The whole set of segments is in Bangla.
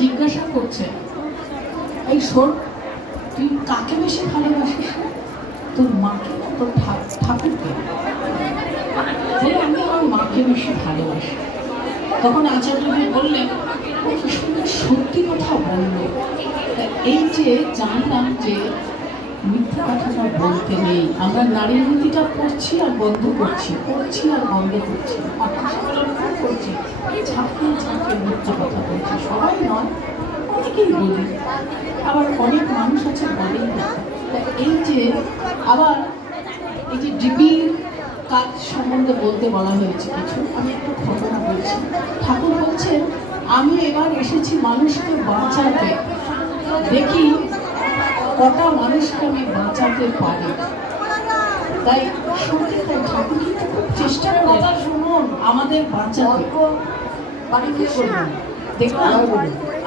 জিজ্ঞাসা করছে, এই শোন, তুই কাকে বেশি ভালোবাসিস? তোর মাকে না তোর ঠাকুরকে? বলে, আমি আমার মাকে বেশি ভালোবাসি। তখন আচার্যজি বললেন, ও কি সুন্দর সত্যি কথা বললো। এই যে জানলাম যে মিথ্যা কথাটা বলতে নেই। আমরা নারীর নীতিটা পড়ছি আর বন্ধ করছি, পড়ছি আর বন্ধ করছি, করছি, ঝাঁকিয়ে ঝাঁকিয়ে মিথ্যা কথা বলছি। সবাই নয়, অনেকেই বলি, আবার অনেক মানুষ আছে বলেই না। এই যে আবার এই যে ডিবির কাজ সম্বন্ধে বলতে বলা হয়েছে কিছু, আমি একটু ঘটনা বলছি। ঠাকুর বলছেন, আমি এবার এসেছি মানুষকে বাঁচাতে, দেখি কটা মানুষকে আমি বাঁচাতে পারি। তাই সত্যি তাই ঠাকুর কিন্তু খুব চেষ্টা করে শুনুন আমাদের বাঁচাতে। দেখলাম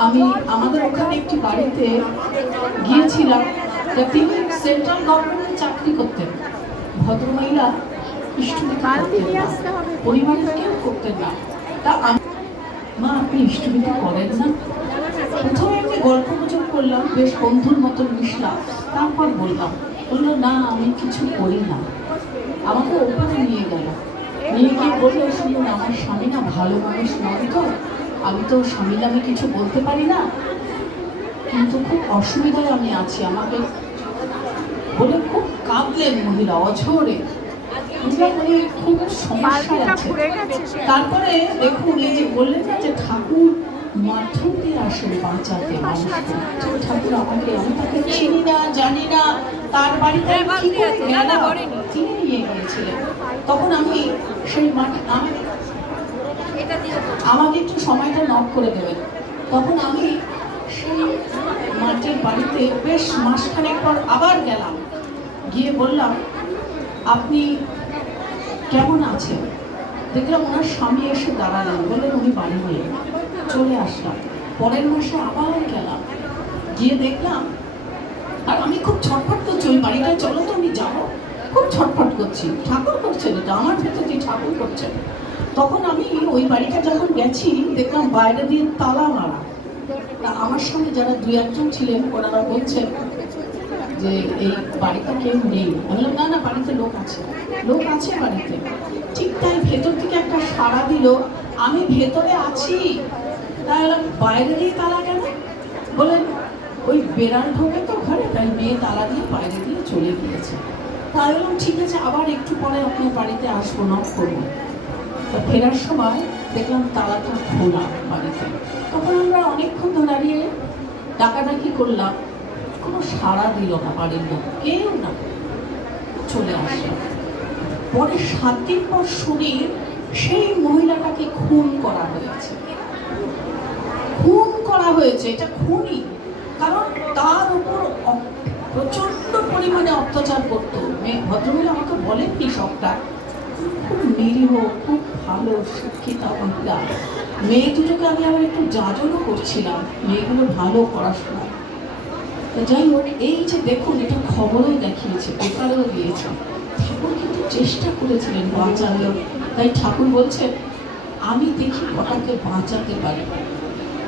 আমি আমাদের ওখানে একটি বাড়িতে গিয়েছিলাম, তিনি সেন্ট্রাল গভর্নমেন্টে চাকরি করতেন। ভদ্রমহিলা পরিবারের কেউ করতেন না। তা মা, আপনি ইষ্টবিধি করেন না? প্রথমে আমি গল্প গুজব করলাম, বেশ বন্ধুর মতন মিশলাম। তারপর বললো না, আমি কিছু করি না। আমাকে ওপরে নিয়ে গেল, নিয়ে গিয়ে বললো, শুনুন, আমার স্বামী না ভালো মানুষ নয়, তো আমি তো স্বামীর আমি কিছু বলতে পারি না, কিন্তু খুব অসুবিধায় আমি আছি, আমাকে বলে খুব কাঁদলেন মহিলা অঝরে। খুব সমস্যায় আছে। তারপরে দেখুন, এই যে বললেন যে ঠাকুর মাধ্যম দিয়ে আসেন বাঁচাতে মানুষকে। ঠাকুর আমাকে, আমি তাকে চিনি না, জানি না, তার বাড়িতে কি করে গেলাম, তিনি নিয়ে গিয়েছিলেন। তখন আমি সেই মাঠে, আমাকে একটু সময়টা নক করে দেবেন। তখন আমি সেই মাঠের বাড়িতে বেশ মাসখানেক পর আবার গেলাম, গিয়ে বললাম, আপনি কেমন আছেন? দেখলাম ওনার স্বামী এসে দাঁড়ালেন, বললেন উনি বাড়ি নিয়ে চলে আসলাম। পরের মাসে আবার গেলাম, গিয়ে দেখলাম, আর আমি খুব ছটফট করছি, ওই বাড়িটায় চলো তো আমি যাবো, খুব ছটফট করছি। ঠাকুর করছেন এটা, আমার ভেতরে ঠাকুর করছেন। তখন আমি ওই বাড়িটা যখন গেছি, দেখলাম বাইরে দিয়ে তালা মারা। আমার সঙ্গে যারা দুই একজন ছিলেন, ওনারা বলছেন যে এই বাড়িতে কেউ নেই। আমি বললাম, না, বাড়িতে লোক আছে, লোক আছে বাড়িতে। ঠিক তাই ভেতর থেকে একটা সাড়া দিল, আমি ভেতরে আছি। তাই বাইরে দিয়ে তালা কেন? বলেন, ওই বেড়াল ঢোকে তো ঘরে, তাই মেয়ে তালা দিয়ে বাইরে দিয়ে চলে গিয়েছে। তাই বললাম, ঠিক আছে, আবার একটু পরে আপনার বাড়িতে আসবো, নক করবো। ফেরার সময় দেখলাম তালাটা খোলা বাড়িতে। তখন আমরা অনেকক্ষণ দাঁড়িয়ে ডাকাডাকি করলাম, কোনো সাড়া দিল না বাড়ির লোক, কেউ না, চলে আসলাম। পরে 7 দিন পর শুনি সেই মহিলাটাকে খুন করা হয়েছে। খুন করা হয়েছে, এটা খুনই, কারণ তার উপর প্রচন্ড পরিমাণে অত্যাচার করতো। ভদ্রমহিলা আমাকে বলেননি সবটা, খুব নিরীহ, খুব ভালো শিক্ষিতা মহিলা। মেয়ে দুটোকে আমি আবার একটু যাজনও করছিলাম, মেয়েগুলো ভালো পড়াশোনা। যাই হোক, এই যে দেখুন, এটা খবরেও দেখিয়েছে, পেপারেও দিয়েছে। ঠাকুর কিন্তু চেষ্টা করেছিলেন বাঁচানোর। তাই ঠাকুর বলছেন, আমি দেখি কটাকে বাঁচাতে পারি।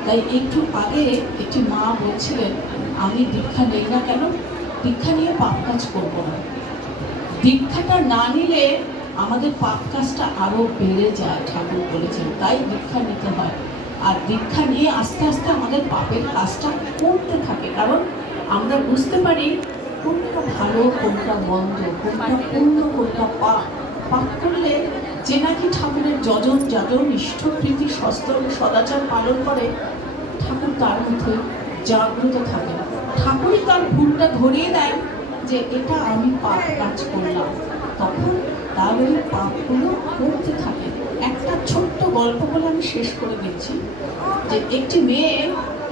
তাই একটু আগে একটি মা বলছিলেন, আমি দীক্ষা নেই না কেন? দীক্ষা নিয়ে পাপ কাজ করবো না। দীক্ষাটা না নিলে আমাদের পাপ কাজটা আরো বেড়ে যায়, ঠাকুর বলেছেন। তাই দীক্ষা নিতে হয়, আর দীক্ষা নিয়ে আস্তে আস্তে আমাদের পাপের কাজটা কমতে থাকে। কারণ আমরা বুঝতে পারি কোনটা ভালো, কোনটা মন্দ, কোনটা পুণ্য, কোনটা পাপ। পাপ করলে যে নাকি ঠাকুরের যজন যাজন ইষ্টপ্রীতি সদাচার পালন করে, ঠাকুর তার মধ্যে জাগ্রত থাকে। ঠাকুরই তার ভুলটা ধরিয়ে দেয় যে এটা আমি পাপ কাজ করলাম, তখন তার ওই পাপগুলো করতে থাকে। একটা ছোট্ট গল্প বলে আমি শেষ করে দিচ্ছি, যে একটি মেয়ে,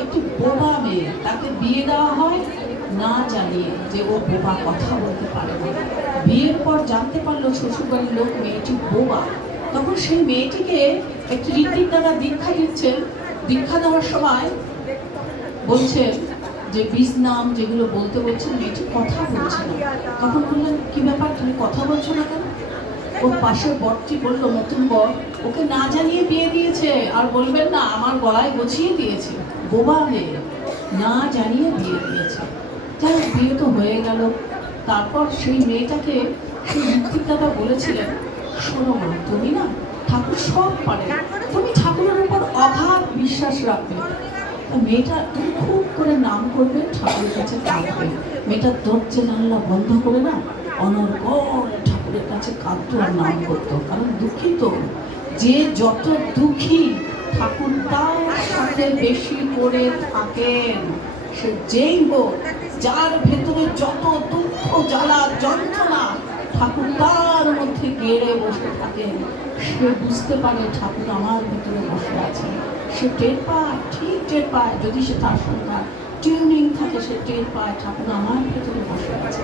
একটি বোবা মেয়ে, তাকে বিয়ে দেওয়া হয় না জানিয়ে যে ও বোবা, কথা বলতে পারে না। বিয়ের পর জানতে পারলো শ্বশুরবাড়ির লোক মেয়েটি বোবা। তখন সেই মেয়েটিকে একটি রীতির দ্বারা দীক্ষা দিচ্ছেন। দীক্ষা দেওয়ার সময় বলছেন যে বীজ নাম যেগুলো বলতে বলছেন, মেয়েটি কথা বলছে না। তখন বললেন, কি ব্যাপার, তুমি কথা বলছো না কেন? ওর পাশের বরটি বললো, নতুন বর ওকে না জানিয়ে বিয়ে দিয়েছে, আর বলবেন না আমার গলায় গছিয়ে দিয়েছে। বোবা মেয়ে, না জানিয়ে বিয়ে দিয়েছে। যাই হোক, বিয়ে তো হয়ে গেল। তারপর সেই মেয়েটাকে সেই ঋত্বিক দাদা বলেছিলেন, শোনো মা, তুমি না, ঠাকুর সব পারে, তুমি ঠাকুরের উপর অগাধ বিশ্বাস রাখবে। মেয়েটা তুমি খুব করে নাম করবে, ঠাকুরের কাছে কাঁদবে। মেয়েটার দরজা জানলা বন্ধ করে না অনর্গল ঠাকুরের কাছে কাঁদতো আর নাম করতো। কারণ দুঃখিত, যে যত দুঃখী ঠাকুর তার সাথে বেশি করে থাকেন। সে যেই হোক, যার ভেতরে যত দুঃখ জ্বালা যন্ত্রণা, ঠাকুর তার মধ্যে গেড়ে বসে থাকেন। সে বুঝতে পারে ঠাকুর আমার ভেতরে বসে আছে। সে টের পায়, ঠিক টের পায়। যদি সে তার সঙ্গে টিউনিং থাকে, সে টের পায় ঠাকুর আমার ভেতরে বসে আছে।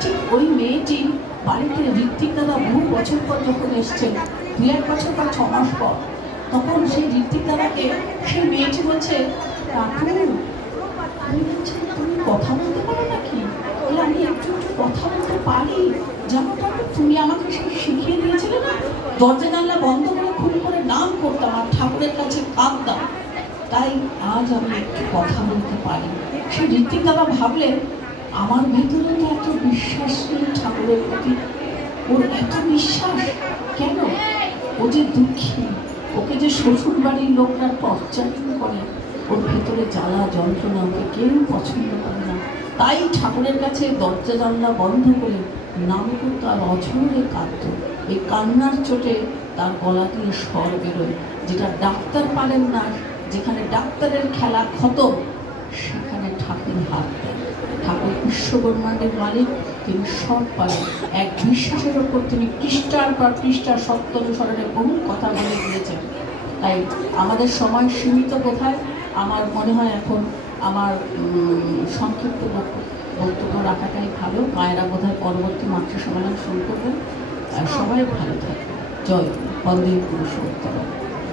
ঠিক ওই মেয়েটি বাড়িতে ঋত্বিক দাদা বহু বছর পর যখন এসছেন, 2-1 বছর বা 6 মাস পর, তখন সেই ঋত্বিক দাদাকে সেই মেয়েটি বলছে, তুমি কথা বলতে পারো নাকি? বলে, আমি একটু কথা বলতে পারি। যেমন তুমি আমাকে শিখিয়ে দিয়েছিলে না, দরজা জানলা বন্ধ করে খুব করে নাম করতাম আর ঠাকুরের কাছে কাঁদতাম, তাই আজ আমি একটু কথা বলতে পারি। সে ঋত্বিক দাদা ভাবলেন, আমার ভেতরে তো এত বিশ্বাস নেই ঠাকুরের প্রতি, ওর এত বিশ্বাস কেন? ও যে দুঃখী, ওকে যে শ্বশুর বাড়ির লোকরা টর্চারিং করে, ওর ভেতরে জ্বালা যন্ত্রণা, ওকে কেউ পছন্দ করে না। তাই ঠাকুরের কাছে দরজা জানলা বন্ধ করে নাম করতো আর অঝরে কাঁদত। এই কান্নার চোটে তার গলা দিয়ে স্বর বেরোয়, যেটা ডাক্তার পারেন না। যেখানে ডাক্তারের খেলা খতম, সেখানে ঠাকুর হাত দেন। ঠাকুর বিশ্বব্রহ্মাণ্ডের মালিক, তিনি সব পারেন। এক বিশ্বাসের ওপর তিনি পৃষ্ঠার পর পৃষ্ঠা সত্য অনুসরণে বহু কথা বলে দিয়েছেন। তাই আমাদের সময় সীমিত কোথায়, আমার মনে হয় এখন আমার সংক্ষিপ্ত বক্তব্য রাখাটাই ভালো। মায়েরা বোধহয় পরবর্তী মাতৃ সম্মেলন শুরু করবেন। সবাই ভালো থাকবে। জয় বন্দে পুরুষোত্তম।